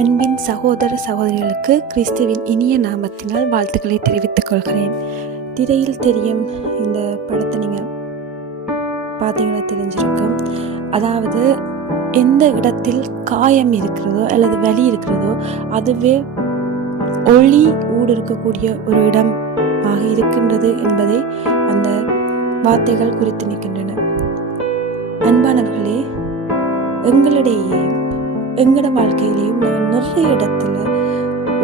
அன்பின் சகோதர சகோதரிகளுக்கு கிறிஸ்துவின் இனிய நாமத்தினால் வாழ்த்துக்களை தெரிவித்துக் கொள்கிறேன். திரையில் தெரியும் இந்த படத்தை நீங்கள் பார்த்தீங்கன்னா தெரிஞ்சிருக்கும். அதாவது எந்த இடத்தில் காயம் இருக்கிறதோ அல்லது வலி இருக்கிறதோ அதுவே ஒளி ஊடுருக்கக்கூடிய ஒரு இடமாக இருக்கின்றது என்பதை அந்த வார்த்தைகள் குறித்து நிற்கின்றன. அன்பானவர்களே, எங்களோட வாழ்க்கையிலையும் நாங்கள் நிறைய இடத்துல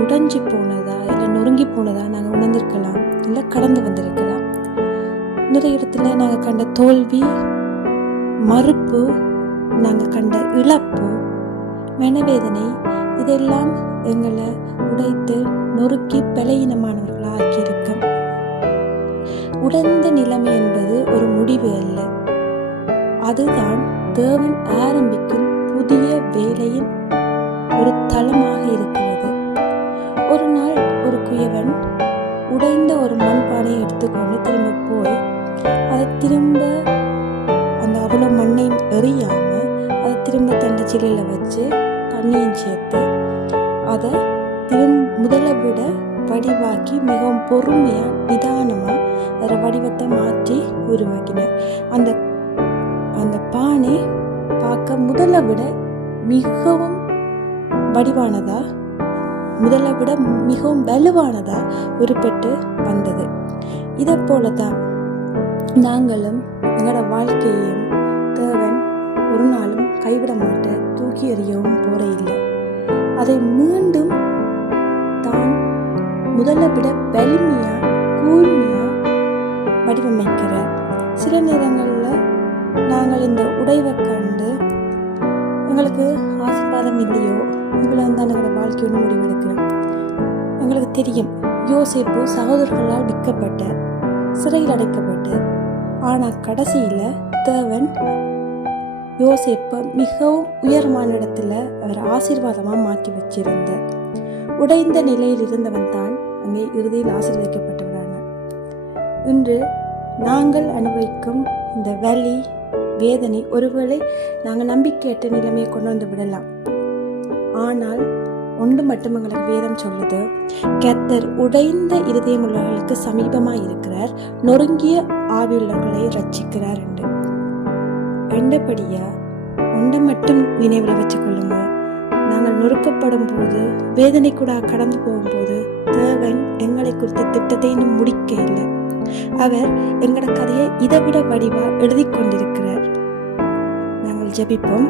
உடைஞ்சி போனதா இல்லை நொறுங்கி போனதா நாங்கள் உணர்ந்திருக்கலாம், இல்லை கடந்து வந்திருக்கலாம். நிறைய இடத்துல நாங்கள் கண்ட தோல்வி, மறுப்பு, நாங்கள் கண்ட இழப்பு, மனவேதனை, இதெல்லாம் எங்களை உடைத்து நொறுக்கி பலவீனமானவர்களாக ஆக்கியிருக்கோம். உடைந்த நிலைமை என்பது ஒரு முடிவு அல்ல, அதுதான் தேவன் ஆரம்பிக்கும் புதிய வேலையின் ஒரு தளமாக இருக்கிறது. ஒரு நாள் ஒரு குயவன் உடைந்த ஒரு மண்பானையை எடுத்துக்கொண்டு திரும்ப போய் அதை திரும்ப அந்த அவ்வளோ மண்ணையும் எறியாம அதை திரும்ப தண்டை சிலையில் வச்சு தண்ணியும் சேர்த்து அதை முதலை விட வடிவாக்கி மிகவும் பொறுமையாக நிதானமாக அதோட வடிவத்தை மாற்றி உருவாக்கினார். அந்த பானை பார்க்க முதலை விட மிகவும் வடிவானதா, முதலை விட மிகவும் வலுவானதா உருப்பெற்று வந்தது. இதை போலதான் நாங்களும் எங்களோட வாழ்க்கையையும் தேவன் ஒரு நாளும் கைவிட மாட்ட, தூக்கி எறியவும் போற இல்லை. அதை மீண்டும் தான் முதலை விட வலிமையா கூர்மையா வடிவமைக்கிறார். சில நேரங்களில் நாங்கள் இந்த உடைவை கண்டு எங்களுக்கு ஆசீர்வாதம் இல்லையோ, இவ்வளோ தான் எங்களோட வாழ்க்கையோடு முடிவெடுக்கிறோம். எங்களுக்கு தெரியும், யோசேப்பு சகோதரர்களால் விற்கப்பட்ட, சிறையில் அடைக்கப்பட்டு, ஆனால் கடைசியில் தேவன் யோசேப்பை மிகவும் உயரமான இடத்துல அவர் ஆசீர்வாதமாக மாற்றி வச்சிருந்தார். உடைந்த நிலையில் இருந்தவன் தான் அங்கே இறுதியில் ஆசீர்வதிக்கப்பட்டவரான. இன்று நாங்கள் அனுபவிக்கும் இந்த வலி, வேதனை ஒருவேளை நாங்கள் நம்பிக்கையற்ற நிலைமையை கொண்டு வந்து விடலாம். ஆனால் ஒன்று மட்டும் எங்களுக்கு வேதம் சொல்லுது, கர்த்தர் உடைந்த இருதயம் உள்ளவர்களுக்கு சமீபமாக இருக்கிறார், நொறுங்கிய ஆவியுள்ளவர்களை ரட்சிக்கிறார் என்று. ரெண்டபடியா ஒன்றை மட்டும் நினைவில் வச்சுக்கொள்ளுங்க. நாங்கள் நொறுக்கப்படும் போது, வேதனை கூட கடந்து போகும்போது தேவன் எங்களை குறித்த திட்டத்தை இன்னும் முடிக்க இல்லை. அவர் எங்களோட கதையை இதை விட வடிவா எழுதி கொண்டிருக்கிறார். நாங்கள் ஜெபிப்போம்.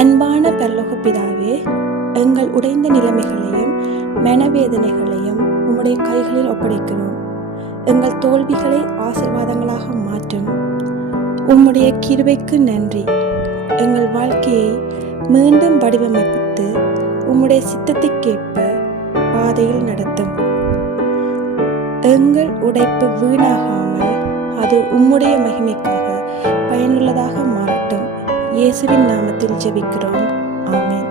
அன்பான பரலோக பிதாவே, எங்கள் உடைந்த நிலைமைகளையும் மனவேதனைகளையும் உம்முடைய கைகளில் ஒப்படைக்கிறோம். எங்கள் தோல்விகளை ஆசீர்வாதங்களாக மாற்றும். உம்முடைய கிருபைக்கு நன்றி. எங்கள் வாழ்க்கையை மீண்டும் வடிவமைத்து உம்முடைய சித்தத்திற்கேற்ப பாதையில் நடத்தும். எங்கள் உடைப்பு வீணாகாமல் அது உம்முடைய மகிமைக்காக பயனுள்ளதாக மாறட்டும். இயேசுவின் நாமத்தில் ஜெபிக்கிறோம். ஆமென்.